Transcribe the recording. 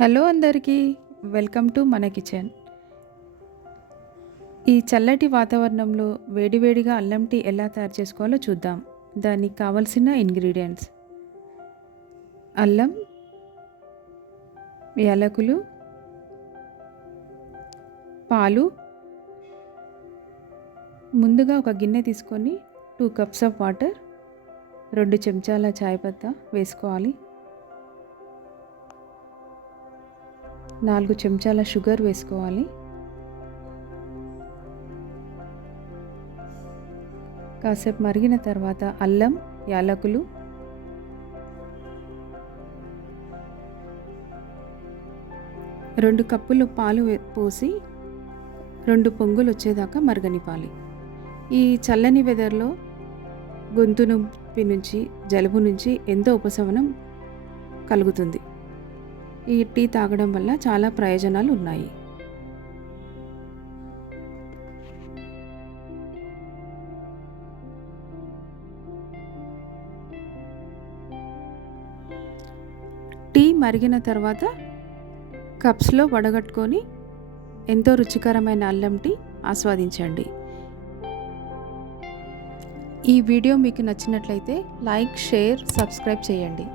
Hello అందరికీ, welcome to మన kitchen. ఈ చల్లటి వాతావరణంలో వేడివేడిగా అల్లం టీ ఎలా తయారు చేసుకోవాలో చూద్దాం. దానికి కావలసిన ఇంగ్రీడియంట్స్: అల్లం, యాలకులు, పాలు. ముందుగా ఒక గిన్నె తీసుకొని 2 కప్స్ ఆఫ్ వాటర్, 2 చెంచాల చాయ్ పత్తా వేసుకోవాలి. 4 చెంచాల షుగర్ వేసుకోవాలి. కాసేపు మరిగిన తర్వాత అల్లం, యాలకులు, రెండు కప్పులు పాలు పోసి 2 పొంగులు వచ్చేదాకా మరగనివ్వాలి. ఈ చల్లని వెదర్లో గొంతు నొప్పి నుంచి, జలుబు నుంచి ఎంతో ఉపశమనం కలుగుతుంది. ఈ టీ తాగడం వల్ల చాలా ప్రయోజనాలు ఉన్నాయి. టీ మరిగిన తర్వాత కప్స్లో వడగట్టుకొని ఎంతో రుచికరమైన అల్లం టీ ఆస్వాదించండి. ఈ వీడియో మీకు నచ్చినట్లయితే లైక్, షేర్, సబ్స్క్రైబ్ చేయండి.